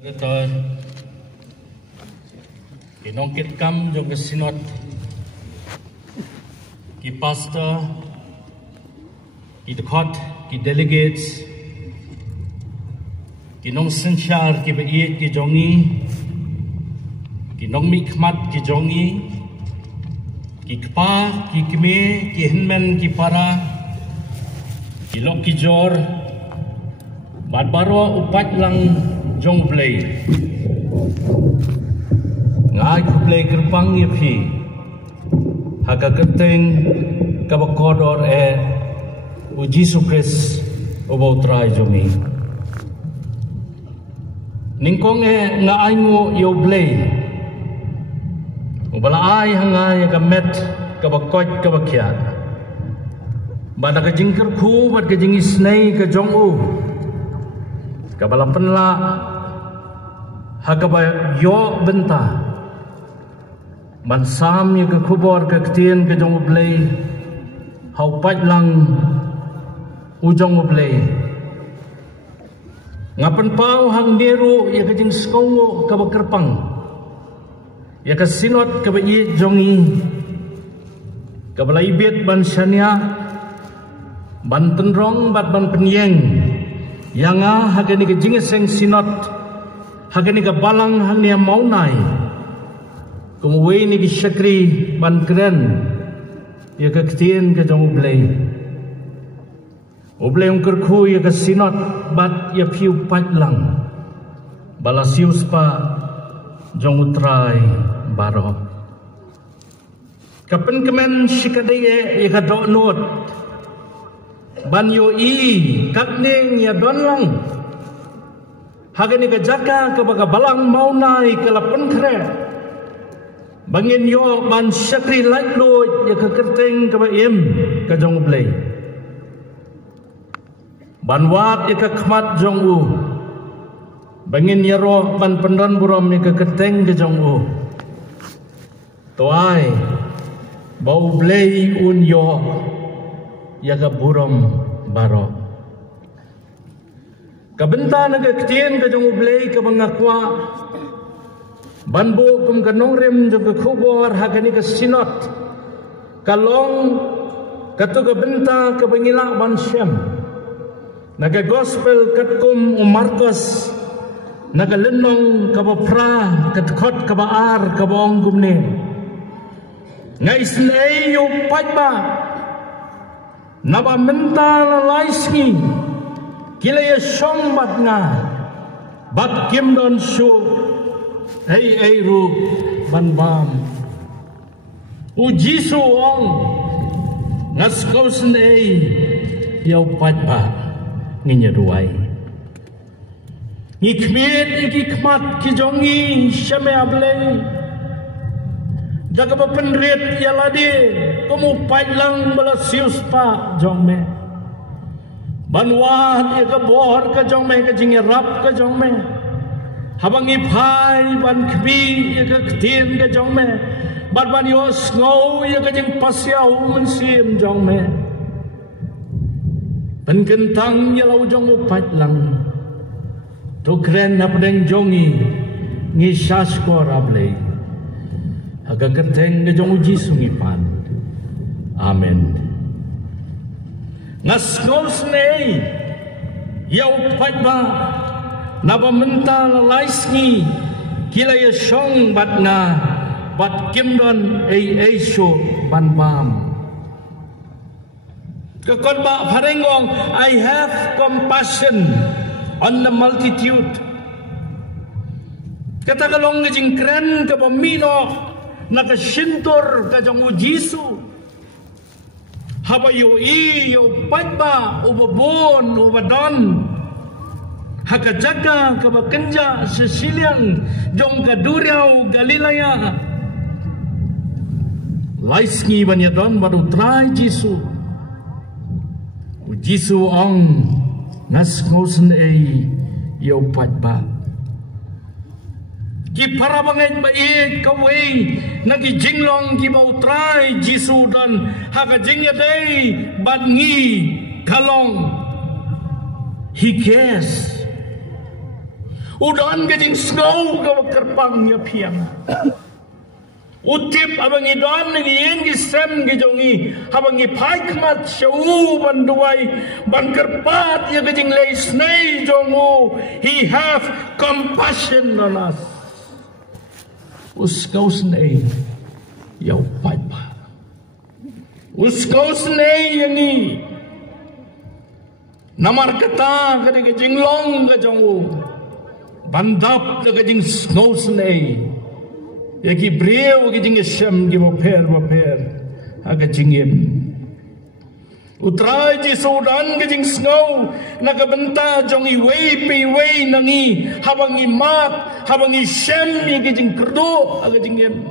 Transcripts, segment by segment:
Betul. Kinongkit kam jong kesinot ki pastor, ki dekot, ki delegates, kinong sensyar ki beiit ki jongi, kinong mikmat ki jongi, ki kpa, ki kme, ki hinmen, ki para, ki lok ki jor, bad baro upat lang jong play ngai ku play kerpang ye phi haga keteng kabakodor u Jesus Christ obo try jomi ningkong nga aingo yo play ubala ai hangai ka met kabakot kabakya bada ka jingker khu bad ka jingi snei ka jong u kabalapan la hakaba yo benta mansam ye ke kubor ke ketien ke jong blei hau pat lang ujong blei ngapan pau hang deru ye ke jing skongo ka bakerpang ye ke sinot ka bai jongi ka balai bet ban syania ban tenrong bat ban penyeng yang hagani ke jingeseng sinot hagani ke balang hang nia maunai kumwe ni ke syakri ban keren ya ke ketien ke jong ublei ungkerku ya ke sinot bat ya piu patlang balasius pa jong utrai baro kapen kemen sikadeye ya ke dok not ban yo i katning ya don lang hagani ka jaka ka baga balang maunai ka lapen kre bangin yo ban syakri light lo ya ka kerteng ka baim ka jong blei ban wat ya ka khmat jong u bangin ya ro ban pendon burom ya ka kerteng ka jong u toai bau blei un yo yaga buram baro kabenta naga ketien ka jong ublei ka mangakwa banbo kum ka nongrem jong ka khubor hagani ka sinot kalong katu ka benta ka bangila ban syam naga gospel katkum Markus naga lenong ka bapra katkot ka baar ka bong gumne ngai snei yu pajba naba mental laisni kila ya sombat nga bat kim don shu hey ru ban bam uji su ong ngas kau snei yau pat ba nginya duai ngikmet ikmat ki jongi shame ablei jaga penrit ya ladi kamu pailang balasius pa jong me banwat ya ka bor ka jong me ka jingerap ka jong me habang ipai ban kbi ya ka ketien ka jong me ban yos ngau ya ka jing pasyau mensim jong me ban kentang ya lau jong pailang to kren napdeng jongi ngisas ko rablei aga kerteng ke jong uji sungipan amen ngas ngos nei yau patba naba mental laisni kila ya shong bat nga bat kimdon sho ban bam kakon ba parengong I have compassion on the multitude kata kalong ngajing kren ka pamino nakasintor ka jong ujisu haba yo i yo patba ubabon ubadon hakajaga kabakenja sesiliang jong kaduriau Galilaya laisngi banyadon baru try Jisu ujisu ong nas ngosen yo patba ki para bangai baik kawai nagi jinglong ki bau try Jisu dan haga jingya day badngi kalong he cares Udan gajing snow ka kerpang ya piang. Utip abang idan ni yen gi sem gi jongi abang i paikmat shau banduai ban kerpat ya gajing lay snei jongu. He have compassion on us. Uskau snei yau paipa. Uskau snei yani namar kata ka gajing long ka jongu. Bandap ka gajing snow snei. Yaki breu gajing Shem gi baper aga jingim. Utrai ji sudan gajing snow nakabenta jong i wei nangi habang i mat habang i Shem i gajing kerdo aga jingim.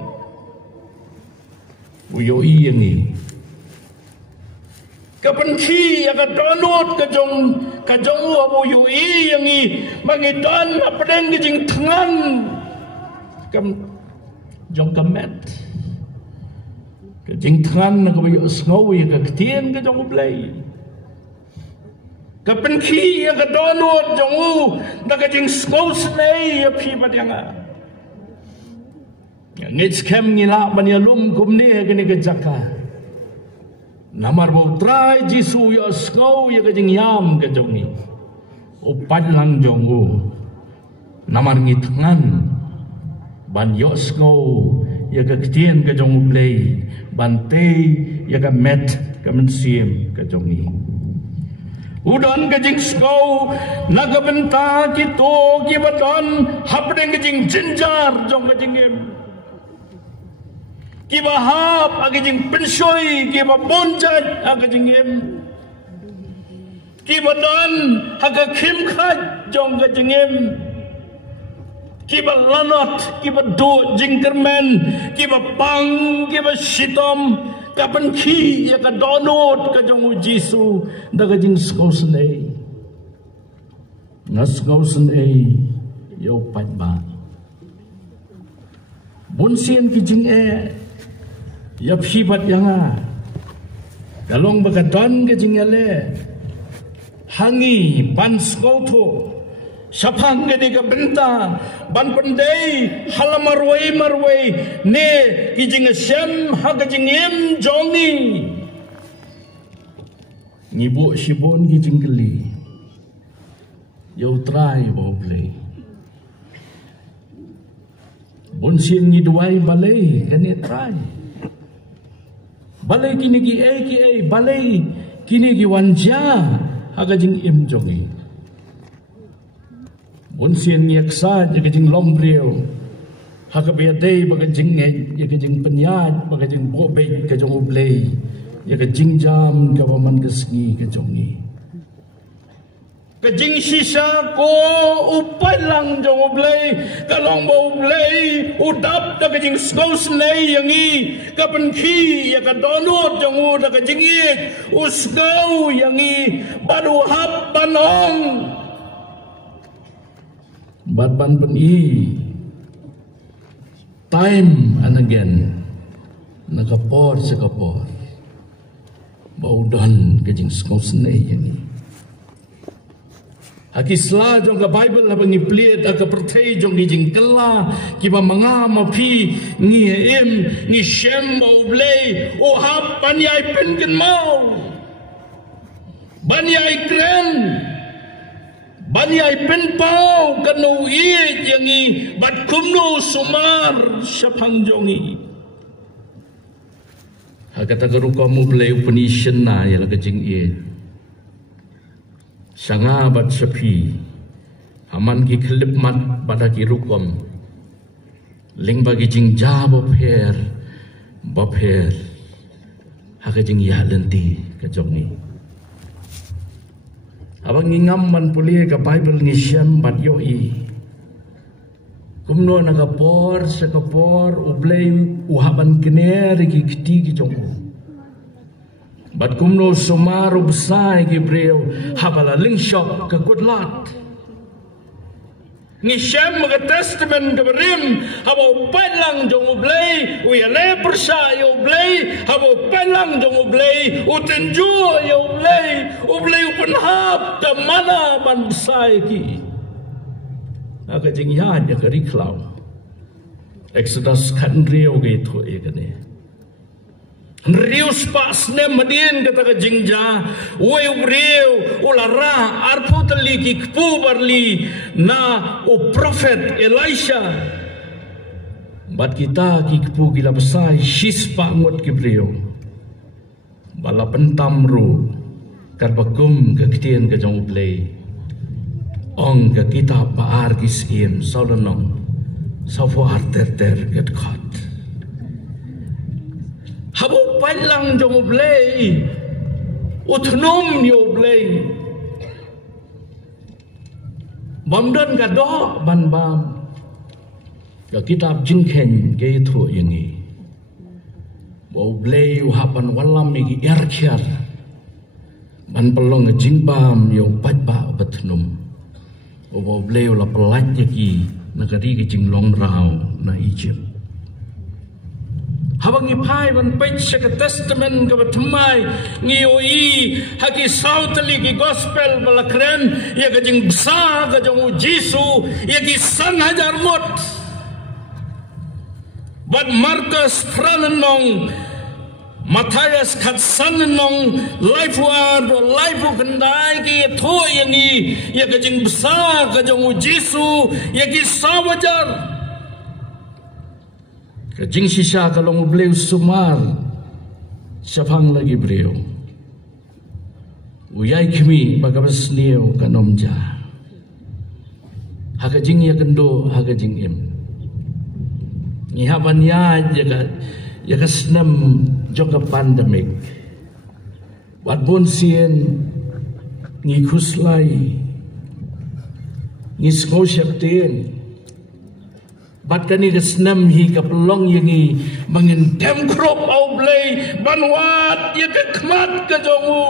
Uyo i yangi. Kapanki aga donut kajong abu yo i yangi mangidan apdeng gajing tangan jong kamet kajing tangan na kabayo snowy kaktian ka jong ublay kapanki ya kadonot jong na kajing snow snay ya pipat ya nga ngits kem ngila banyalum kumni kani kajaka namar mo try jisu ya snow ya kajing yam ka jongi upan lang jong namar ngitangan ban yos ngo ya ka ktien ka jong play ban te ya ka met ka mensiem ka jongi udan ka jing sko nagabenta kito kibadon hapdeng ka jing jinjar jong ka jingem kibahap aga jing pensoy kibabonjat aga jingem kibadon haga kimkhat jong ka jingem kiba lanot, kiba do jingkermen, kiba pang, kiba shitom, kapan ki ya ka donot ka jong Jisu daga jing skosen ei. Ngaskosen ei yo pat ba. Bunsien ki jing e ya phibat yanga. Dalong baka don ka jing ale. Hangi ban skoto. Sapang gede ka benta ban pandai halamarway ne kijing Shem hagajing em jongi ngibu sibon kijing geli yo try bo play bon sim ni duai balai kani try balai kini ki balai kini ki wanja hagajing em jongi Unsien yaksa jeng long brio hakabiadei bagajing yakajing penyat bagajing bobek kajong ublay yakajing jam gawaman kesngi kajongi kajing sisa ko upai lang jong ublay kalong bo ublay udap da kajing skosnay yangi kapanki yakadonot jong uda kajing usgaw yangi baduhap banong Batban pen i time and again nakapor sakapor baudon kajing skosne yani hakisla jong ka Bible habang ipliet aka pertay jong gijing kala kiba mga mapi ngi em ni Shem baublay o hap banyay pengen mau banyay kren Banyai penpau kanu iye yangi bat kumno sumar sapang jongi. Hakata garu kamu play upanishan na yala kajing iye. Sanga bat sapi haman ki klip mat bada ki rukom. Ling bagi jing ja bapher hakajing ya lenti kajongi. Abang ngingam man puli ka Bible ni Shem bat yoi. Kumno nakapor sakapor ublay uhaban kiner ki kiti ki jongko. Bat kumno sumar ubsai ki breu habala lingshop ka kudlat. Ni Shem mga testament kabarim habo padlang jong ublay uyale persa yo ublay habo padlang jong ublay utenju yo ublay upenhap ka mana man besai ki aga jing ya ya kari klau Exodus kan rio gitu egane rius pas ne madien kata ka jingja we rio ulara arpo tali ki kpu barli na o prophet Elisha bat kita ki kpu gila besai shispa ngot ki rio bala pentam ru kan bakum ke ketien ke jong play ong ke kita paar ki sim saulanong sau arter get caught habu panlang jong play utnom yo play bamdan ka do ban bam ke kitab jingken ke thu yangi bo play u hapan walam mi erkiar ban pelong jingbam yo patba batnum bo play la pelat ki negeri ke jinglong rau na Egypt habang ipai ban page sa testament ka batmai ngiyoi haki sautali ki gospel balakren ya ka jing bsa ka jong Jisu ya ki san hajar mot but Marcus frananong Matthias katsanong life word life kendai ki tho yangi ya ka jing bsa ka jong Jisu ya ki sawajar ka jing sisa ka long bleu sumar syapang lagi breu uyai kimi bagabas niu ka nomja haka jing ya kendo haka jing im ni haban ya ka senam joka pandemik wat bon sien ngi khuslai ngi skosyak tien bat kani ka senam hi ka pelong yangi mangin dem krop au blai banwat ya ka khmat ka jongu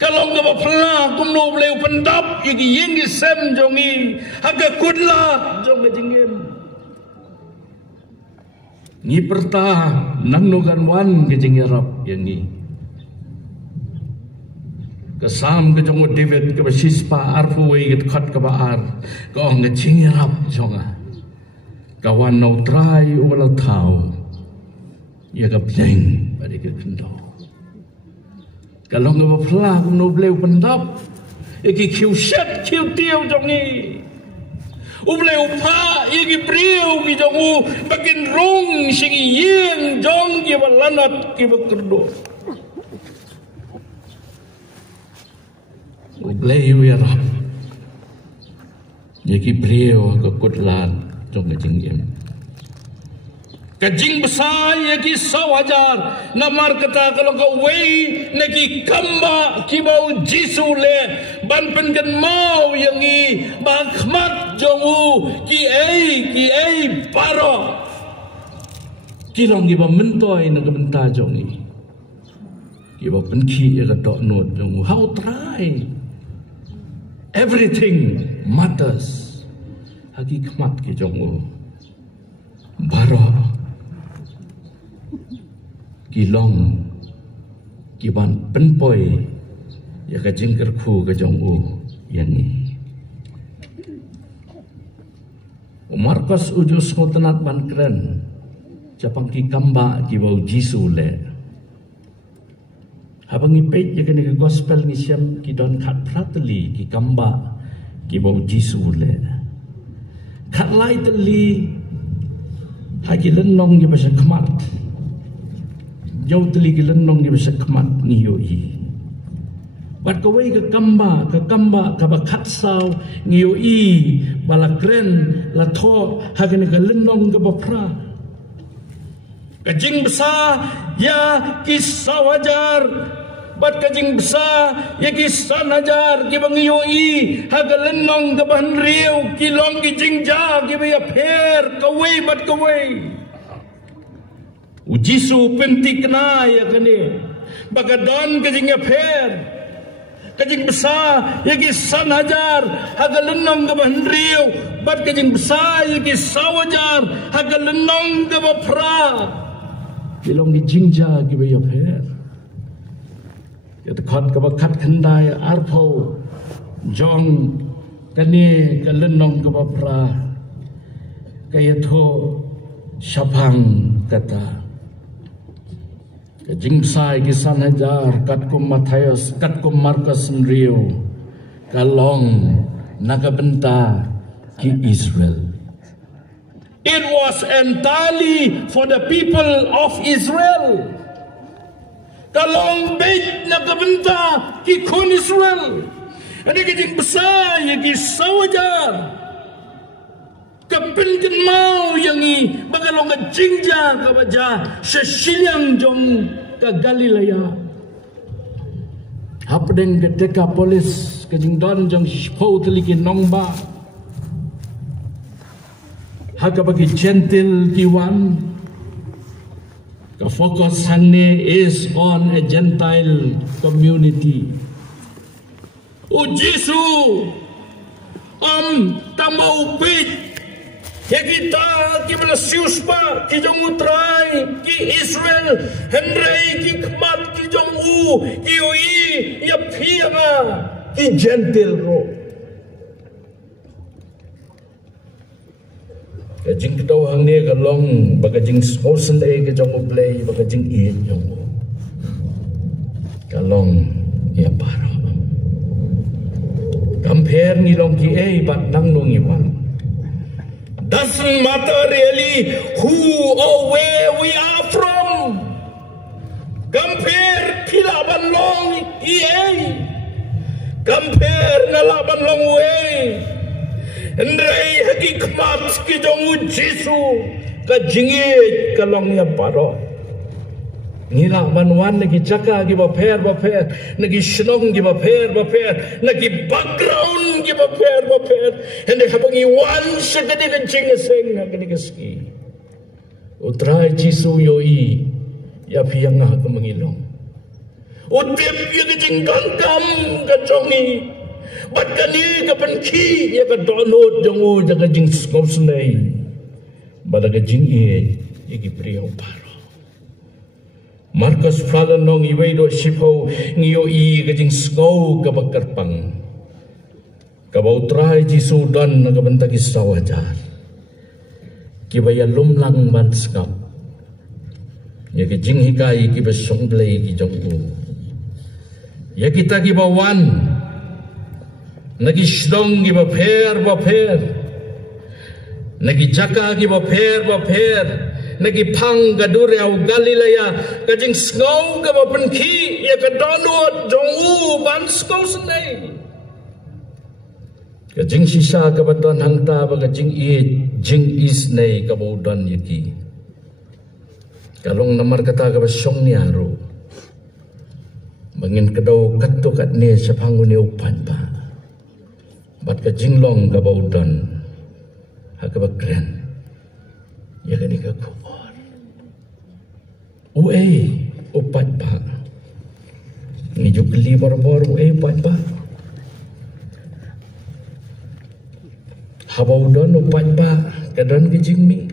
kalong ka bapla kumno blai pendap yagi yengi sem jongi haga kudla jong ka jingem ni perta nang nogan wan ke jing yarap yangi kesam ke jong David ke basispa arfu we get khat ka baar ko ang jing yarap jonga kawan no try wala thau ya ka bleng pada ke kendo kalong ka pla no bleu pendap iki kiu shat kiu tiu jongi ubleu pa igi priu ki jongu bakin rong singi yeng jong ki balanat ki bakerdo ubleu ya rap igi priu ka kutlan jong ka jingyem kajing besar igi sawajar namar kata kalau ka wei nagi kamba ki bau Jisu le ban pengen mau yangi bakhmat jongu ki ai paro kilong ki ba mentoi na benta jongi ki ba penki ya ka dok not jongu how try everything matters haki khmat ki jongu baro kilong ki ban penpoi ya ka jingker khu ka jongu yangi Marcos ujus ngotenat ban keren japang ki kamba ki bau Jisu le habang ipet ya kene gospel ni siam ki don khat pratli ki kamba ki bau Jisu le khat lai tli hagi lenong ki basa khmat jau tli ki lenong ki basa khmat ni yoi wat ka wei ka kamba ka ba khat sau ngiu i bala kren la tho hagene ka lenong ka ba pra ka jing besa ya kisah wajar bat ka jing besa ya kisah najar ki bang ngiu i haga lenong ka ban riu ki long ki jing ja ki ba ya pher ka wei bat ka wei Jisu pentik na ya kene bagadon ka jing ya pher kajing besar yagi san hajar haga lenong ke bahendriu bat kajing besar yagi sawajar haga lenong ke bapra bilong di jingja ki ba yapher ya khat ka bakhat khandai arpho jong kani kalenong kabapra kaya to syapang kata kajingsai kisan hajar katkum Matius katkum Markus Rio kalong nakabenta ki Israel. It was entirely for the people of Israel. Kalong bait nakabenta ki kun Israel. Ada kajing besar yang kisawajar. Kapinkan mau yang i bagalong kajingja kabaja sesilyang jong ka Galilea. Hapdeng ketika polis kajing don jong shpau telikin nongba. Haka bagi gentle diwan. The focus is on a Gentile community. Jesu tambah upit ya kita kibalasius pa ki jong utray ki Israel henry ki kmat ki jong ki oi ya phianga ki gentle ro kajing kitaw hang ne galong bagajing osen ay ki jong play bagajing iet jong galong ya para compare nilong ki but nang nung iwan. Doesn't matter really who or where we are from. Compare pilaban long compare nalaban long way. Andrei hakikmat ki jong Jesu ka jingit kalong ya paro. Nila manwan nagi jaka gi baper nagi shnong gi baper nagi background gi baper hende habangi wan shagade ga jingeseng ngani gaski utrai Jesu yoi ya piang ha ka mangilong utip ya ga jingkang kam ga jongi bat kani ka panki ya ka donot jongu jaga jing skosnai badaga jingi igi priyo par Markus Father nong iway do sipo ngiyo gajing snow kabakarpang kabautray Jesu dan nagabantagi sawajar kibaya lumlang banskap ya gajing hikai kibasong play kijong ya kita kibawan nagisdong kibaper nagijaka kibaper nagipang gadure au Galilea kajing snow ka mapanki ya kadonot jongu ban snow snai kajing sisa ka baton hangta ba kajing jing isnai ka bodan yaki kalong namar kata ka basong ni aro bangin kadaw katto kat ne sa pangun ni upan pa bat kajing long ka bodan hakabakren ya kani ka kubor upat pa ngijuk li bor upat pa habaw don upat pa kadon kijing mi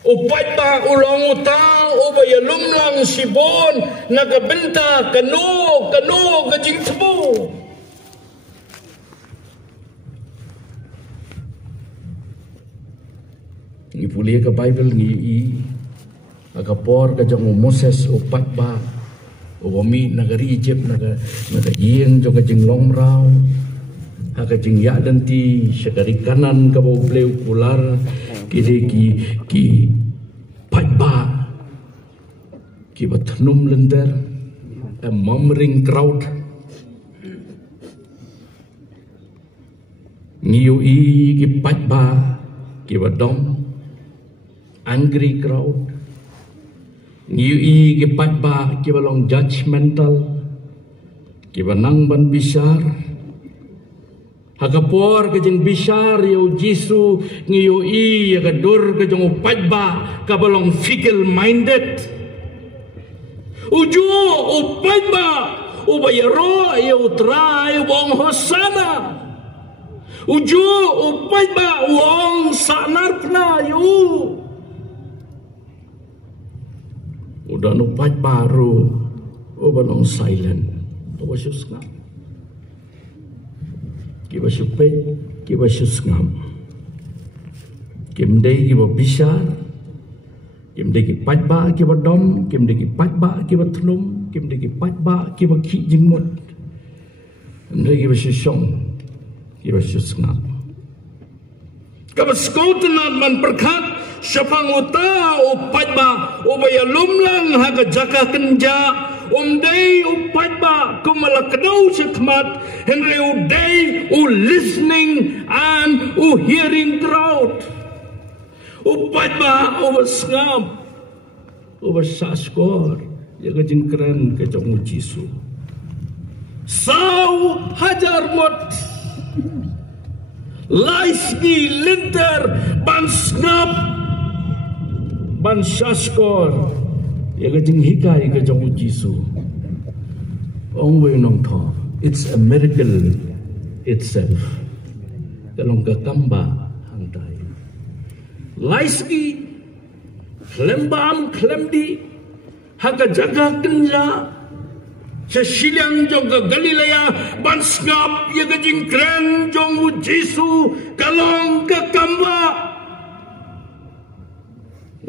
upat pa ulong utang ubaya lumlang sibon nagabenta kano kajing tabo Ipuli ke Bible ngi agapor ka jang Moses upat ba uwami nagari Egypt naga iyeng jo ka jing long raw ha ka jing ya danti syakari kanan ka bau pleu kular kide ki pat ba ki batnum lender a murmuring crowd ngiu ki pat ba ki badong angry crowd ngiu ki pat ba ki balong judgmental ki banang ban bisar hagapor ke jeng bisar yo Jesu ngiu ka dur ke jeng pat ba ka balong fickle minded ujo upat ba ubayaro yo try wong hosana ujo upat ba wong sanar pna yo udah nupat baru, balong silent, awas nga. kiba supet, kiba susngam. Kim day kiba bishar, kim day ki patba kiba dom, kim day ki patba kiba thlum, kim day ki patba kiba ki jingmut. Day kiba susong, kiba susngam. Kiba skotenat man perkat, syapang uta patba, ubaya lumlang haga jaka kenja. Day patba kumala kadau sekmat, henry day listening and hearing drought. Patba skam, saskor, yaga jingkran ke jong Jisu. Sau hajar mot, laisgi linter ban skam, ban saskor. Yaga jing hikai ke jong Jisu. Ong we nong tho. It's a miracle itself. Kalong kakamba hang dai. Laisgi klembam klemdi haga jaga kenja sesilang jong ke Galilea ban skap yaga jing kren jong Jisu kalong kakamba.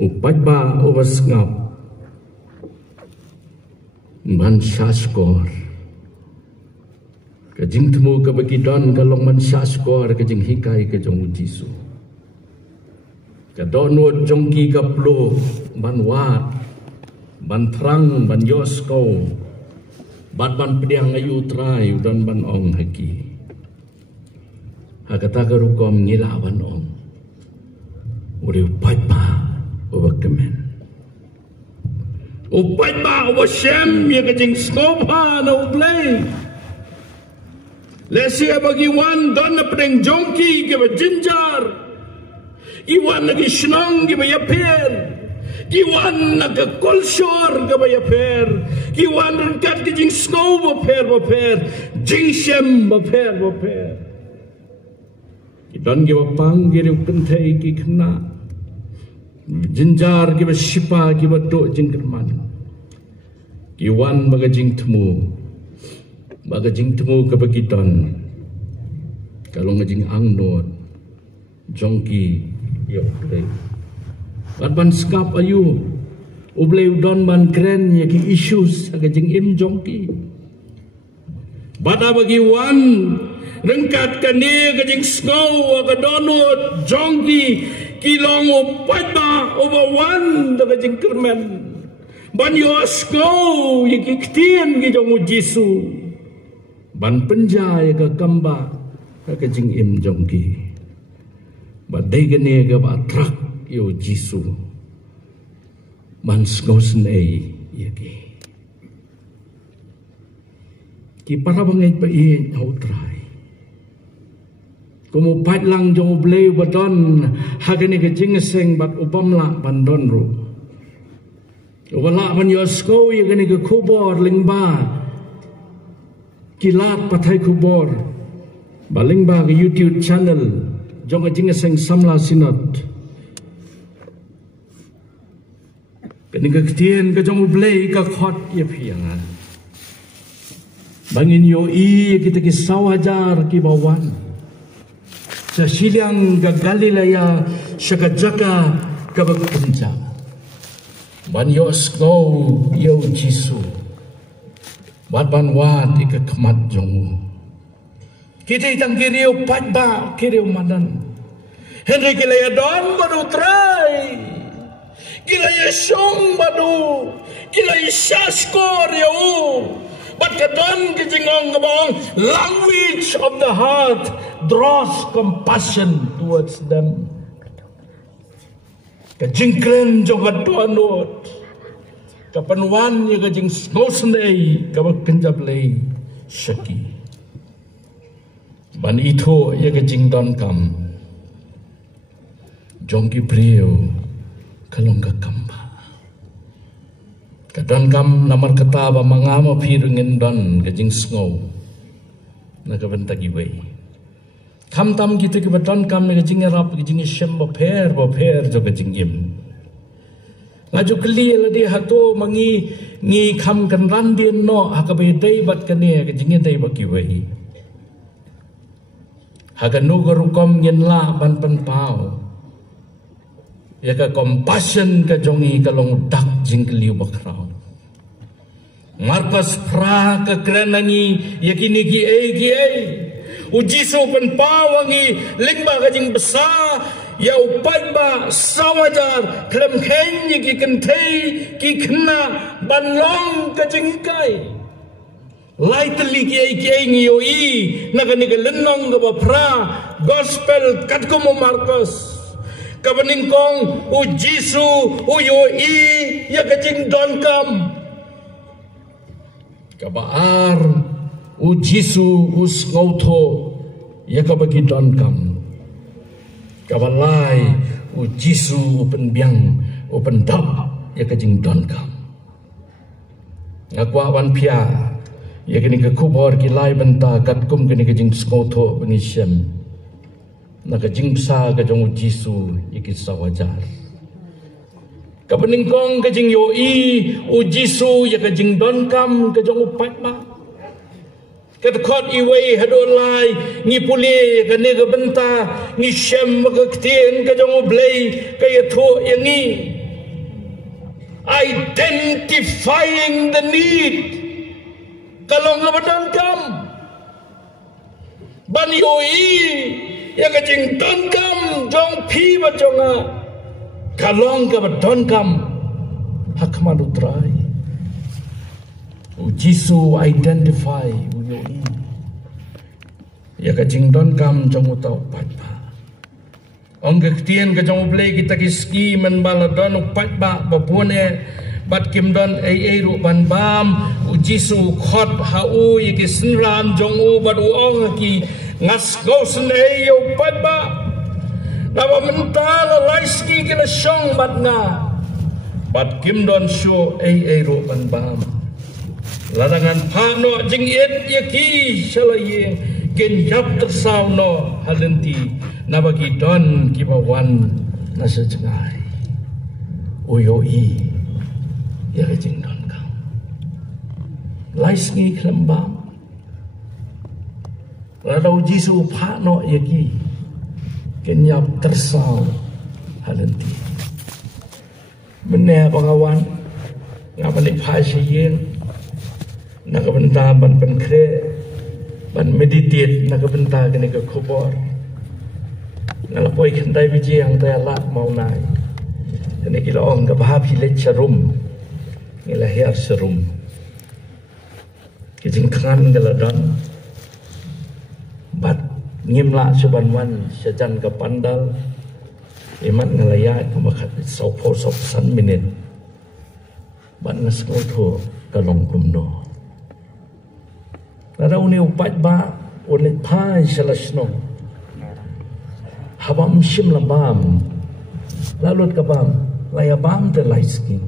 Upatba skap man saskor kajing temu ke bagidon kalong man saskor kajing hikai ke jong Jisu kadonot jongki kaplo ban wat ban terang ban yosko ban pediang ayu trai dan ban ong haki hakata garukom ngilawan ong uri paipa kemen. Upat ba o siyem ya kajing skopa na ublay. Lesiya bagiwan don na pedeng jongki kiba jinjar. Iwan nagi sinong kiba yaper. Iwan naga kolsor kiba yaper. Iwan rengkat kajing skopa baper. Jing siyem baper. Idon kiba pang kiri ukentay ki kena. Jinjar kiba sipa kiba do jing kerman. Kiwan baga jing temu ke bagiton. Kalau ngajing angnot jongki yok play. Ban skap ayu ublay udon ban kren yaki issues aga jing im jongki. Bada bagi wan rengkat kane ka jing snow aga donot jongki kilong upatba over one daga jing kermen. Ban yosko yaki ktien ki jong Jisu. Ban penjaya ka kamba ka jing im jongki. Badai gane ka ba trak yo Jisu. Ban skosen ay yaki. Ki para bangay pa iyan au try. Kumupat lang jong ublay badon hagani ka jingeseng bat upamla bandon ro. Wala man yosko yagani ka kubor lingba. Kilat patay kubor. Balingba ka YouTube channel jong ka jingeseng samla sinot. Kani ka ktiyan ka jong ublay ka khot yapiyangan. Bangin yo kita kisawajar kibawan. Sa silang ka Galilea sa kajaka kabagpunja. Banyos ko yo Jisu. Banwat ikakamat jongu. Kita itang kiriyo patba kiriyo manan. Henry kilaya don badu try. Kilaya song badu. Kilaya saskor yo. But kadon kijingong kabong language of the heart draws compassion towards them. Kajingkren jong kaduanot. Kapanwan ya kajing snowsnay kabag kenjablay syaki. Ban ito ya kajing don kam. Jong kipriyo kalong kakamba. Kadon kam namar kataba mangama pirungin don kajing snow. Nakabentagi way. Kam tam kita kibadon kam na kajing rap kajing isyem baper jo kajing im. Ngaju keli ladi hato mangi ngi kam kan randien no hakabay day bat kane kajing day baki way. Haganu garukom ngin la ban pan pau. Ya ka compassion ka jongi kalong dak jingkliu bakrau. Marpas pra ka krenangi yakini ki ei. Ujisu pan pawangi lingba ka jing besar. Ya upai ba sawajar klem khenyi ki kentei ki kena banlong ka jingkai. Lai teli ki ngi yoi nagani ka lenong ka pra gospel katkum Markus kabaning kong ujisu uyoi ya ka jing donkam kabaar ujisu us ngauto ya ka bagi donkam kabalai ujisu open biang open dap ya kajing donkam ngakwa wan pia ya kini ke kubor kilai benta katkum kini kajing skoto benisem na kajing sa kajong ujisu ikit sawajar kabeningkong kajing yoi ujisu ya kajing donkam kajong upat ma Katkot iway hadolay ni puli kani kabenta ni shem magaktiin kajong oblay kaya to yangi identifying the need kalong ngabatan kam bani oi ya kajing ton kam jong pi bajonga kalong ngabatan kam hakman utray ujisu identify ya kajing don kam jong utau patba ong gaktian ka jong play kita kiski man baladon patba babune bat kim don ai ru ban bam ujisu khot hau yiki sinran jong u bat ong ki ngas gosen ai yo patba nawa mentala laiski kina shong bat nga bat kim don show ai ru ban bam larangan pano jing it yaki shalaye ken yap tersau no halenti na bagi don kibawan na sejengai uyoi ya jing don kau laisngi klembam ladau jisu pano yaki ken yap tersau halenti mene pengawan ngapani phasiyen nakabenta ban penkre ban meditate nakabenta kini ke kubor ngalapoi kendai biji yang tayala mau nai kini kila ong ke bahap hilet serum ngila hiar serum kijingkan galadon bat ngimla subanwan sejan ke pandal imat ngalayat kemakat sopor san minit bat ngaskoto kalong kumno Nara uni upat ba uni pai salasno habam shim lambam lalut kabam layabam te laiski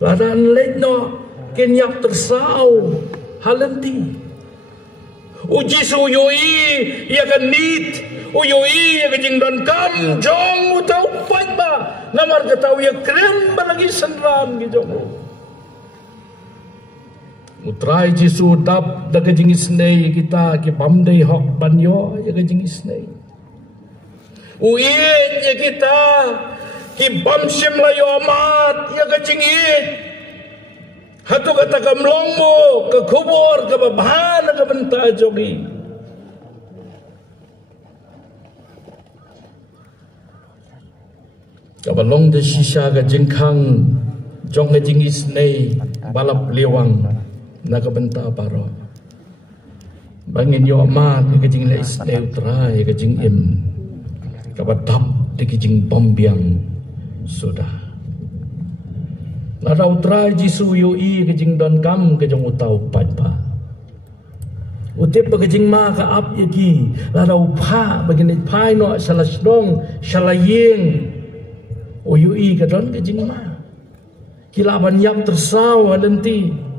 ladan letno kenyak tersau halenti uji suyoi ya kan nit uyoi ya kajing don kam jong utau upat ba namar katau ya krem balagi senram gijong Utrai jisu dap da kajing isnei kita ki bamdei hok banyo ya kajing isnei. Uit ya kita ki bamsim layo amat ya kajing it. Hatu kata kamlongmo ke kubur ke babahan ke benta jogi. Kabalong de sisa kajing kang jong kajing isnei balap lewang nakabenta paro bangin yo amat kajing la isneu trai kajing im kabadap de kajing bombiang sudah la rau trai jisu yo i kajing don kam kajong utau patpa utip kajing ma ka ap yaki la rau pha bagin pai no salasdong salayeng o yo i kadon kajing ma kilaban yap tersau halenti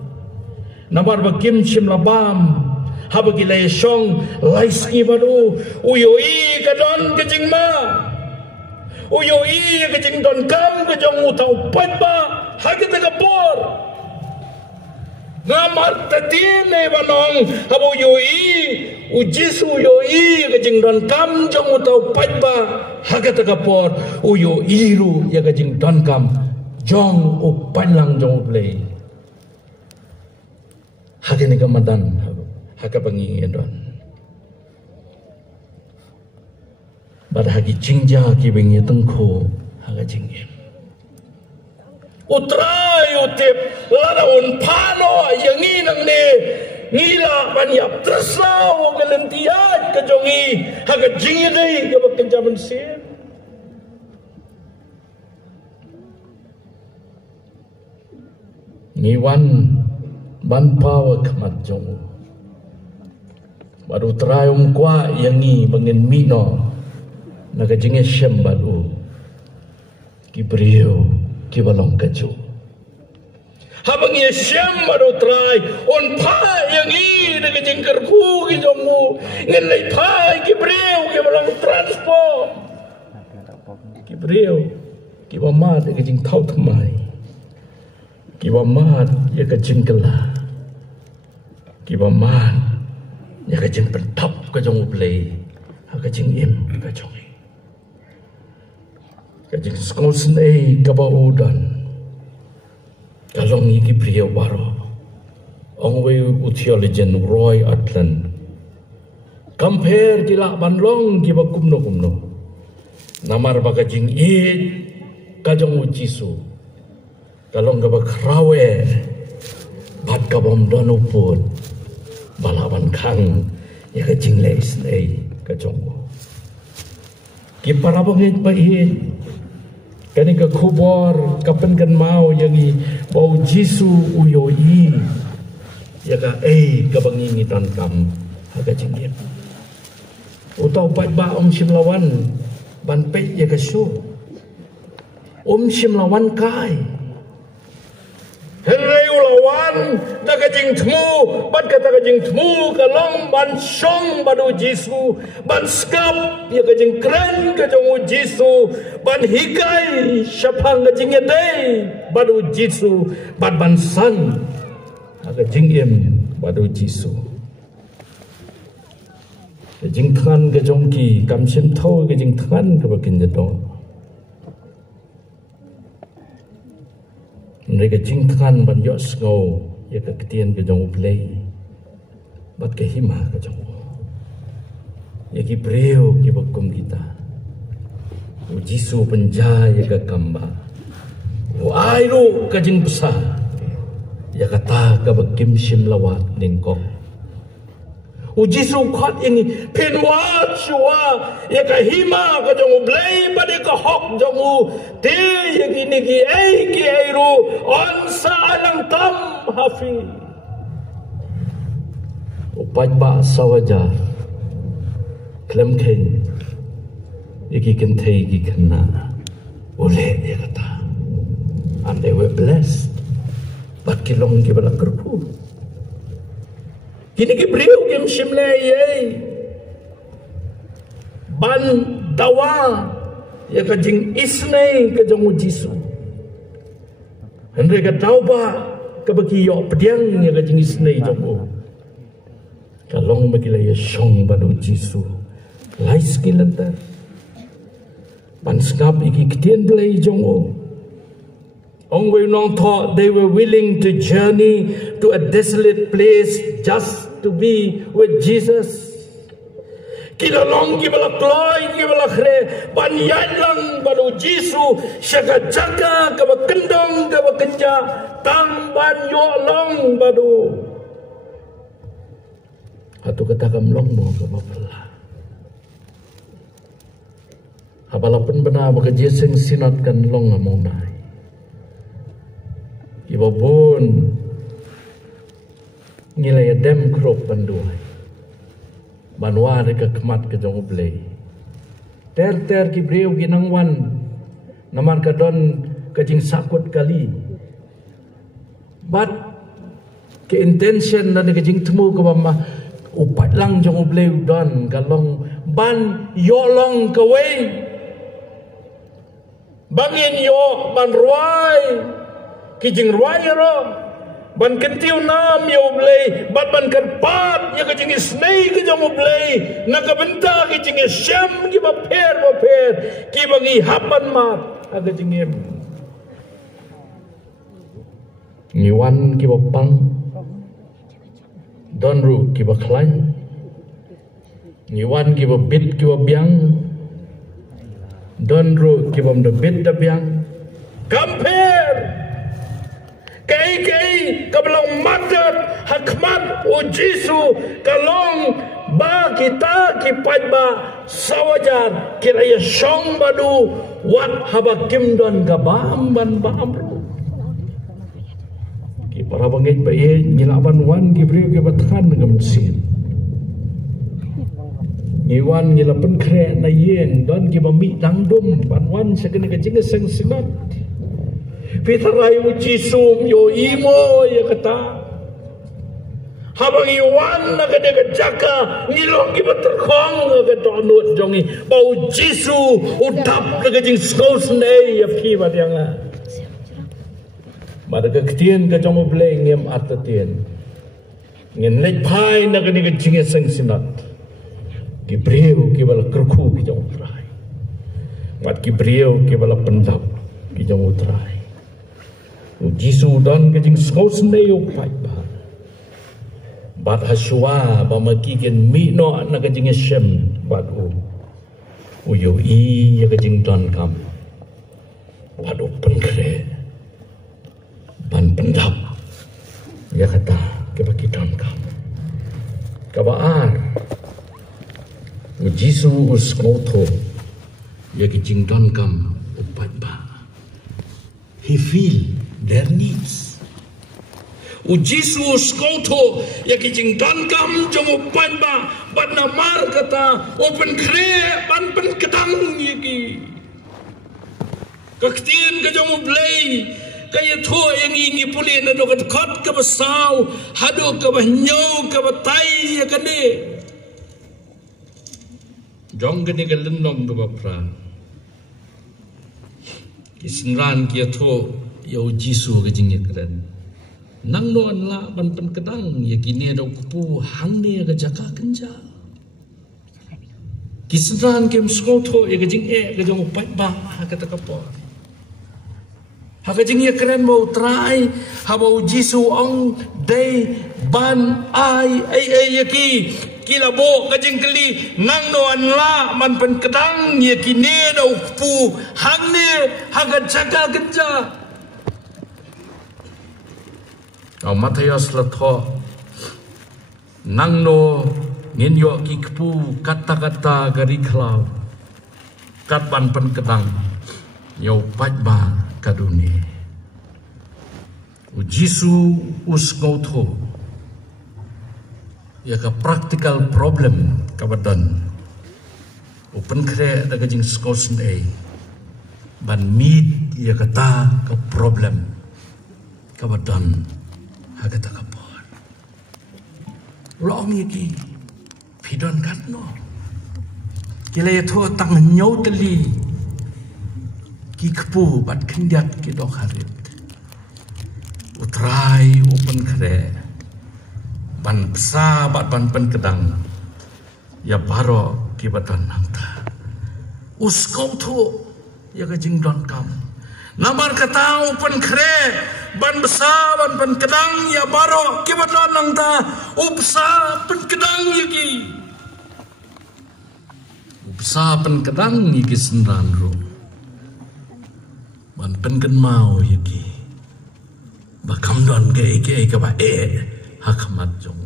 Namar bakim shim labam habagi lay shong laiski badu uyoi kadon kajing ma uyoi kajing don kam kajong utau patba hagit kapor ngamar tatine banong habu yoi ujisu yoi kajing don kam jong utau pajba hagat kapor uyo iru ya kajing don kam jong upalang jong play hagani kamadan hagabangi don bad hagi jingja ki bengi tengko haga jingem utrai utip laraun pano yang inang ne ngila banyap tersaw galentiat kejongi haga jingidai ke bekenjaman sien ngiwan ban pawa kemat jongu baru terayum kwa yang ngi bangin mino naga jinge shem baru kibriyo kibalong kaju habang yeshem baru try on pa yang i naga jingkar ku kijomu ngelai pa kibriyo kibalong transport kibriyo kibamad naga jing tau tumai kibamad ya ka jingkala kibamad ya ka jing pentap kajong play ka jing im kajong kajing skosen kabaudan kalong iki priya waro ongwe utiologen Roy Atlan compare dila banlong kiba kumno namar bagajing kajong ujisu kalong gaba krawe bat kabom donuput balaban kang ya kajing leis kajong kiparabong bahit kani ka khubor kapan kan mau yangi bau jisu uyoi ya ka kabangi ngitan kam haga jinggep utau pat ba simlawan ban pe ya ka su simlawan kai henrei ulawan daga jing tmu ban kata ka jing tmu kalong ban song badu jisu ban skap ya ka jing kren ka jong jisu ban hikai syapang ka jing yadai badu jisu ban san ka jing em badu jisu ka jing than ka jong ki kam sim thau ka jing than ka bakin jado mereka jingkan ban yos ngau ya ke ketian ke jong play bat ke hima ke jong ya ki breu ki bakum kita ujisu penja ya ke kamba airu ke jing besar ya kata ke bakim sim lawat ningkok ujisu khat ini penwa chua ya ka hima ka jong blai pade ka hok jong te ya gini ki airu on sa alang tam hafi upaj ba sawaja klem ken iki kan thei ki khanna ole ya kata and they were blessed but kilong ki bala kerpu kini ki beriu kim shimle ye ban dawa ya ka jing isne ka jong jisu henre ka tauba ka baki yo pediang ya ka jing isne jong kalong magila ya shong badu jisu lai skilanta ban snap iki kitien blai jong Ong we nong thought they were willing to journey to a desolate place just to be with Jesus. Kila long kibala kloy kibala khre ban yadlang badu Jisu syaka jaka ka bakendong ka bakenja tang ban yo long badu. Hatu kata kam long mo ka bapala. Habalapan benar bekerja sing sinat kan long among nai. Iba pun ngilai dem krop panduai banwa reka kemat ke jong blai ter ki breu ginangwan namar ka don kajing sakut kali but ke intention dan kajing temu ke mama upat lang jong blai don kalong ban yolong kawe bangin yo ban ruai kijing ruai ro ban kentiu nam yo blei ban kerpat ya ke jingi snei ke jamu blei na ka benta ke jingi syam ki ba per ki bangi hapan mat aga jingi ngiwan ki ba pang donru ki ba klain ngiwan ki ba bit ki ba biang donru ki ba de bit da biang compare Kai kabelang madat hakmat o Jisu kalong ba kita kipat ba sawajar kiraya syong badu wat haba kimdon gabam ban ba amru ki para bangit ba ye ngilaban wan gibriu ke batkan ngam sin ngiwan ngilapan kre na yen don ki ba mi dangdum ban wan sagene ka jinga sang sinat Pitaray mo Jisum yo imo ya kata habang iwan na kadagajaka nilong ibaterkong kadonot jongi bau Jisu utap nagajing skos nay ya piwa dianga madagagtian ka jong bleng yam atatian ngin legpai na kadagajing sang sinat gibreu kibala kerku ki jong utray mat gibreu kibala pendap ki jong utray Jisu dan kejing skos neyo pai ba bat haswa ba makigen mi no na kejing shem bat u yo I ya kejing don kam bat open kre ban pendap ya kata ke baki don kam kabar Jisu uskoto ya kejing don kam upat ba he feel their needs. Jisu skoto ya kijing dankam jomo panba ban namar kata open kre ban pen kedang yaki kaktin ka jomo blay kaya tho yang ingi puli na do kat ka basaw hado ka bahnyo ka batay ya kane jong gani ka lendong do bapra kisnran kia tho Yau Jisu ke jingit keren nang noan la ban pen kedang ya kini ada kupu hang ni ke jaka kenja kisran kem skoto ya ke jing ke jong pat ba kata kapo ha ke jing ya keren mau try ha mau Jisu ong day ban ai ya kila bo ke jing keli nang noan la ban pen kedang ya kini ada kupu hang ni ha ke jaka kenja Matayas latho nangno nginyo kikpu kata-kata gari klau katban pen kedang yo pajba kaduni Jisu uskotho ya ka practical problem kabadan open kre daga jing skos nei ban meet ya kata ka problem kabadan Agata kapor. Long yaki pidon katno. Kila yato tang nyau teli ki kepu bat kendiat ki dokharit. Utrai open kre ban besa bat ban pen kedang ya baro ki batan nangta. Uskau tu ya kajing don kam. Namar kata open kre ban besar ban pen kedang ya baro kibatlan nang ta upsa pen kedang yaki upsa pen kedang yaki senran ro ban pen ken mau yaki bakam don ke ba hakamat jong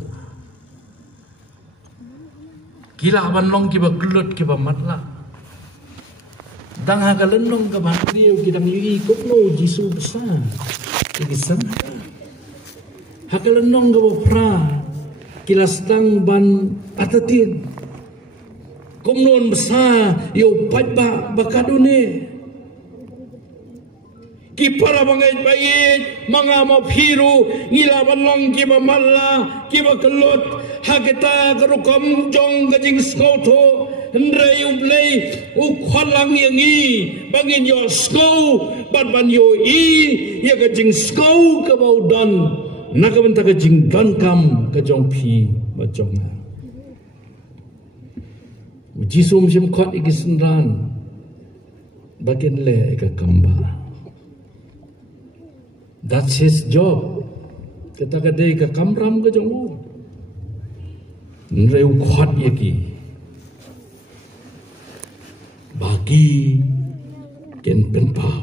kila ban long ki ba gelut ki ba matla dang ha galendong ka ban riu ki dang yui kopno Jisu besar Ikisan hakalanong gawa pra kilastang ban atatin kumnon besa yo pajba bakadune ki para bangay bayit mga maphiru ngilaban long ki mamalla ki bakalot hakita karukam jong gajing skoto Ndray ublay ukhalang yangi bangin yo sko ban yo I ya gajing sko kabaudan nakabenta ka jingdan kam ka jong phi ma jong na Jisum sim khot igisnran bakin le ka kamba. That's his job. Kita kadai ka kamram ka jong nreu khot yaki bagi ken penpau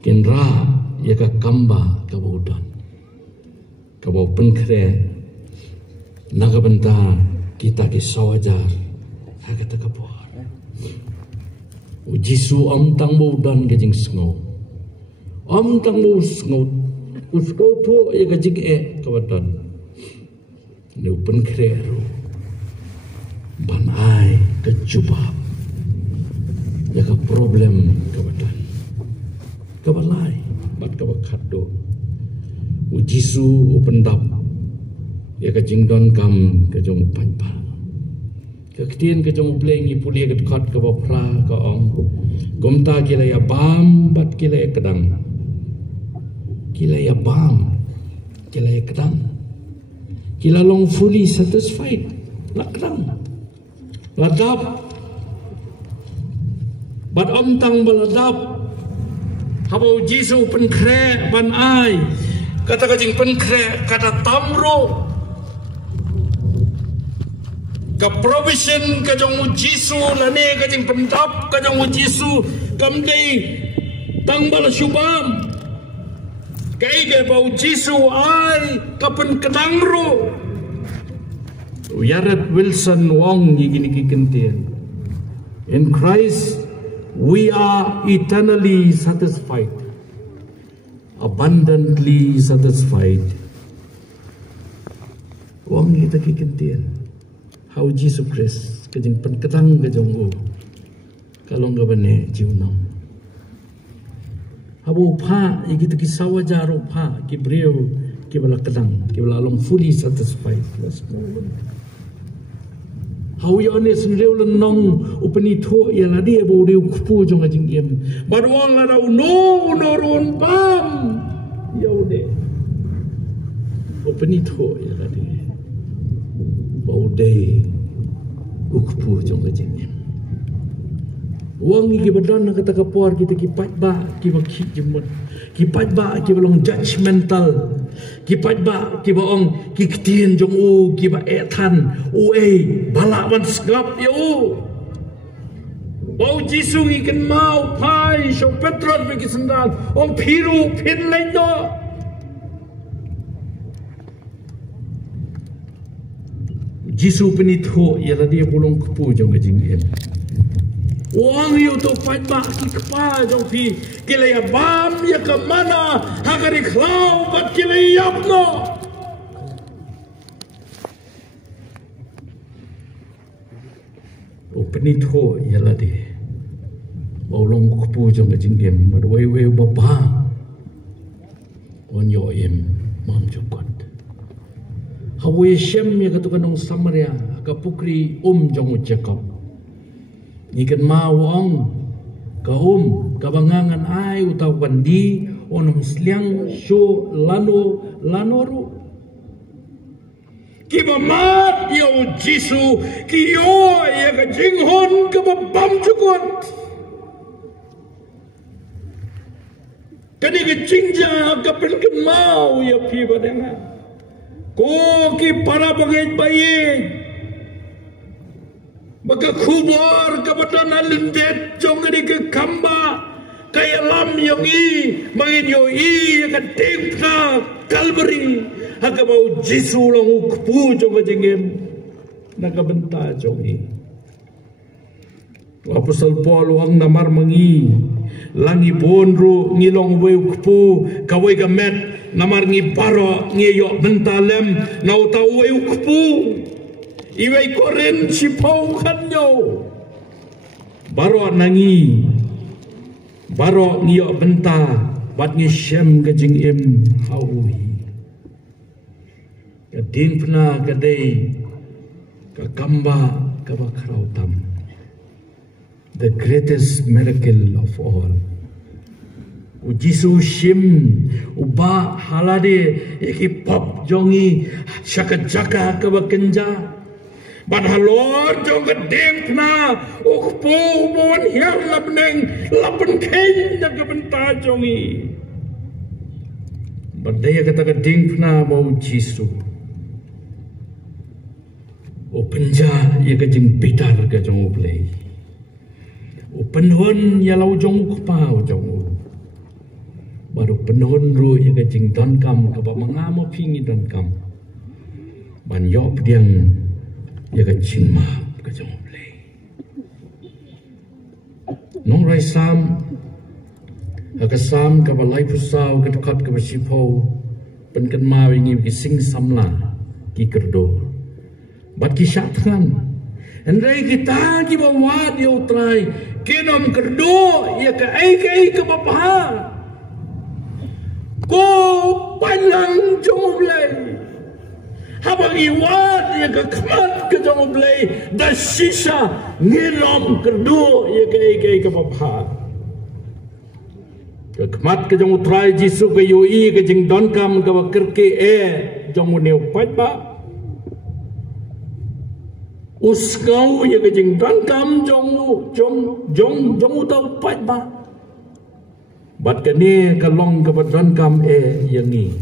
ken ra ya ka kamba ka bodan ka bo penkre nagabenta kita ke sawajar kata kapor Jisu am tang bo dan ke jing sngo am tang bo sngo usko to ya ka jing ka wadan ne pen krero ban ai ke jubab ya ka problem ka wadan ka balai bat ka bakado Jisu pendap ya ka jingdon kam ka jong panpa ka ktien ka jong plengi pulia ka khat ka bapra ka ong gomta kila ya bam bat kila ya kedang kila ya bam kila ya kedang kila long fully satisfied la kedang ladap bat om tang baladap habau Jisu penkre ban ai kata ka jing penkre kata tamro ka provision ka jong Jisu lane ka jing pendap ka jong Jisu kam dei tang bala shubam kai ge bau Jisu ai ka pen kedangro Yarat Wilson Wong gini kentien in Christ we are eternally satisfied abundantly satisfied Wong kita kentien how Jesus Christ kajing penketang kajong o kalong gabane jiunam habo pa igit ki sawajaro pa ki breu ki bala kadang ki bala long fully satisfied how you honest real nong upani tho ya la dia bo reu kupu jong kajing em barwang la no ron pam yaude upani tho ya la dia Baudai ukpu jong kajing wang iki badan nak kata kapor kita kipat ba kiba ki jemut kipat ba kiba long judgmental kipat ba kiba ong kiktien jong u kiba ethan u bala wan skap ya u bau Jisu ikan mau pai so Petrus bagi sendal ong piru pin lain do Jisu penitho ya dia pulong kepu jong kajing em wang yu to fight ba ki kpa jong pi kila ya bam ya ke mana hagari klau bat kila yapno o penitho ya dia pulong kepu jong kajing em wei baba on yo em mam jokot Hawi Shem ya katukanong Samaria kapukri jong Jacob ikan mawang ka kabangangan ay utaw bandi onong sliang syo lanoru kibamat yaw Jisu kiyo ya ka jinghon kababam jukot kani ka jingja kapin kemau ya piba dengar ko ki para bagay bayi maka kubur kepada nalindet jong ke kamba kaya lam yang mangin yo akan tingka Calvary haka bau Jisu lang ukpu jong kajingem nakabenta jong Apostol Paul ang namar mangi langi ponro ngilong we ukpu kawai gamet namar ngi paro ngi yo bentalem nau tau we ukpu iwai koren sipau kanyo baro nangi baro ngi yo benta bat ngi Shem kajing em hawi kadin pna kadai ka kamba ka bakrau tam the greatest miracle of all Jisu shim uba halade iki pop jongi syakajaka kebakenja ban halor jong gedeng na ukpo bon hiang labneng lapen kenya kebenta jongi badaya kata gedeng na mau Jisu o penja ye kajing pitar ka jong play o penhon ya lau jong kupau jong baru penhon ru ye kajing don kam ka ba mangamo pingi don kam ban yo pdiang ye kajing ma ka jong play nong rai sam Akasam ka balai pusau ka dekat ka basipo pen kan ma wingi ki sing samla ki kerdo bat ki syatkan andai kita ki bawat yo trai kenom kerdo ya ka ai ka bapa ko panlang joblay habang iwat ya ka kmat ka joblay da sisa nginom kerdo ya ka ai ka bapa kemat ke jong utrai Jisu ke yui ke jing don kam ke kerke jong neu pat ba uskau ye ke jing don kam jong utau pat ba bat ke ni ke long ke don kam yang ni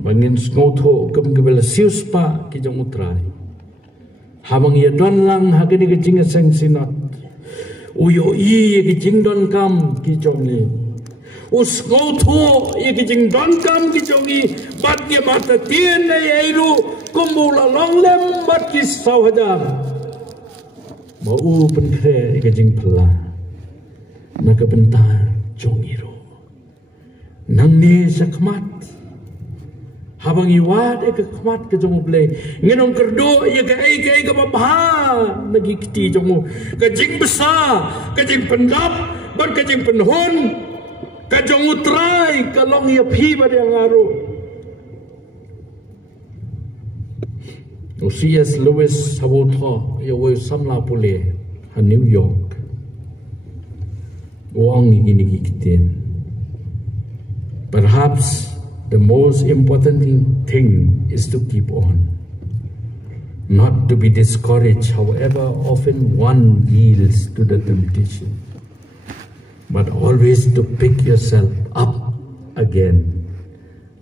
bangin skau tho kem ke bela sius pa ke jong utrai habang ye don lang ha ke ni ke jing seng sinat uyo ki jing don kam ki jongi usko tho ki jing don kam ki jongi bat ke mata tien nei eiru kumula long lem bat ki sawhada ma u pen kre ki jing phala na ka bentar jongi ro nang ne sakmat habang iwat ke khmat ke jong ble ngenong kerdo ye ke ai ke bapa lagi kiti jong ke jing besar ke jing pendap ban ke jing penhon ke jong utrai ke long ye phi ba dia ngaru C.S. Lewis sabotho ye we samla pule ha New York wong ini kitin perhaps the most important thing is to keep on, not to be discouraged, however often one yields to the temptation, but always to pick yourself up again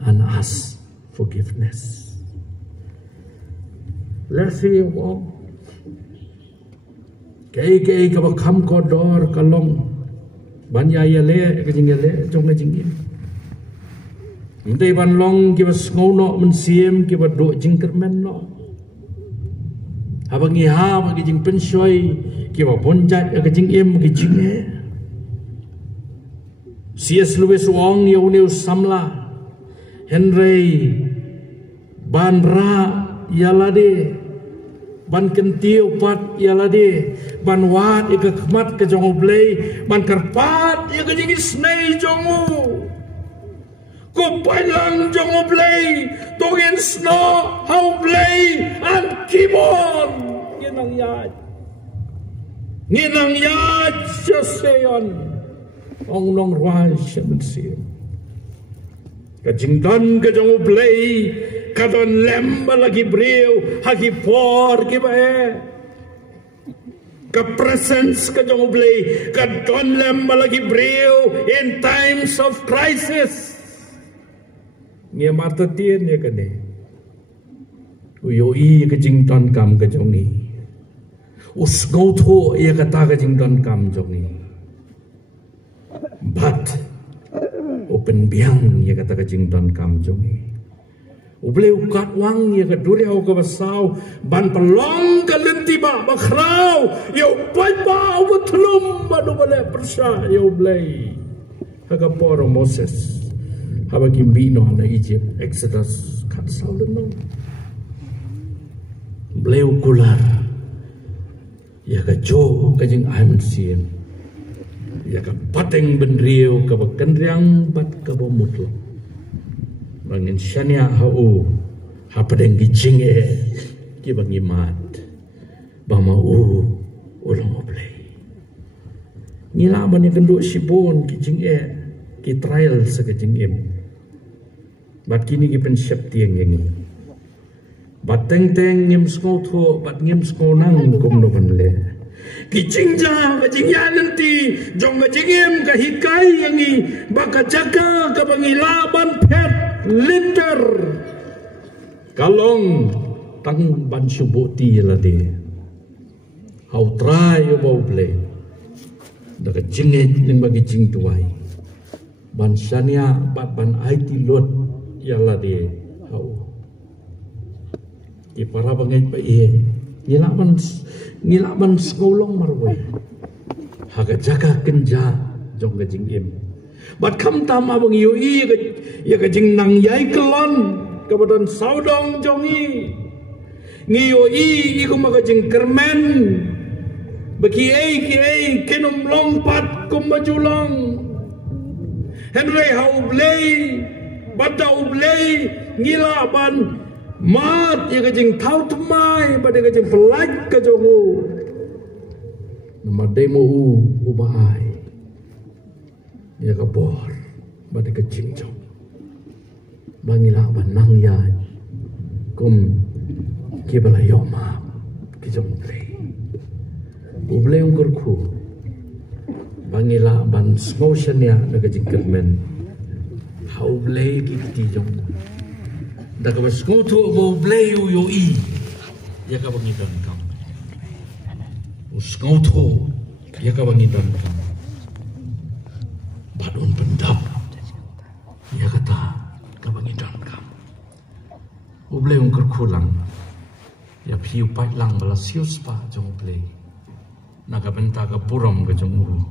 and ask forgiveness. Let's see walk. Kay ka bakam ko dor kalong banya yale kajingale jong kajingin. Mendai ban long kiba ngono mensiem kiba do jingkermen no. Habang iha bagi jing pensoi kiba bonjat ke jing em ke jing C.S. Lewis wong yo neu samla Henry ban ra yalade ban kentiu pat yalade ban wat ke khmat ke jong blei ban karpat ke jing snei jongu ko palang jong play tongin snow how play and keep on nginang yad sasayon ong long rai semensim kajingdan ka jong play kadon lemba lagi breu hagi por ki ba ka presence ka jong play kadon lemba lagi breu in times of crisis ngia mata tien ya kane uyo ke jing don kam ka jongi us go tho ya kata ka jing don kam jongi but open biang ya kata ka jing don kam jongi uble ukat wang ya ka duriau ka basau ban pelong ka lenti ba bakrau ya pai ba utlum ba do bale persa ya uble haga poro Moses habagi bino na Egypt Exodus kat saulun bleu kular ya ka jo ka jing am siem ya ka pateng benriu ka bakendriang bat ka bomutlo bangin syania hau ha padeng gijing ki bangi mat bama ulong oblei ngila bani kenduk sibon gijing ki trial sa kajing im. Bat kini ki pen syap tiang yang ni. Bat teng ngim sko tho, bat ngim sko nang kum no ban le. Ki jingja kajing ya nanti jong kajing im ka hikai yang ni baka jaga ka bangilaban pet liter. Kalong tang ban syubuti la de. Hau try yo bau play. Daga jingit ning bagi jing tuai. Ban syania bat ban IT lot ya la de hau. Ki para bangai pa ngilaban sekolong marwai. Haga jaga kenja jong ga jing im. Bat kam tam abang yo ya ga jing nang yai kelon kemudian saudong jongi ngiyo iku magajing kermen bagi ki kenom lompat kumbajulong henry haublay bata ublay ngilaban mat ya gajing tau tumai pada gajing pelaj ka jongu nama demo ubaai ya ka bor pada gajing jong bangilah banang ya kum kibala yoma kijong play ublay ungkurku bangilah ban smoshan ya naga jingkermen haublay kiti jong daga bas ngoto ublay yo ya ka bangidan kam usngoto ya ka bangidan kam badon pendap ya kata kabangidan kam ublay ungkurku lang ya piu pai lang bala sius pa jong play naga benta ka puram ka jong uru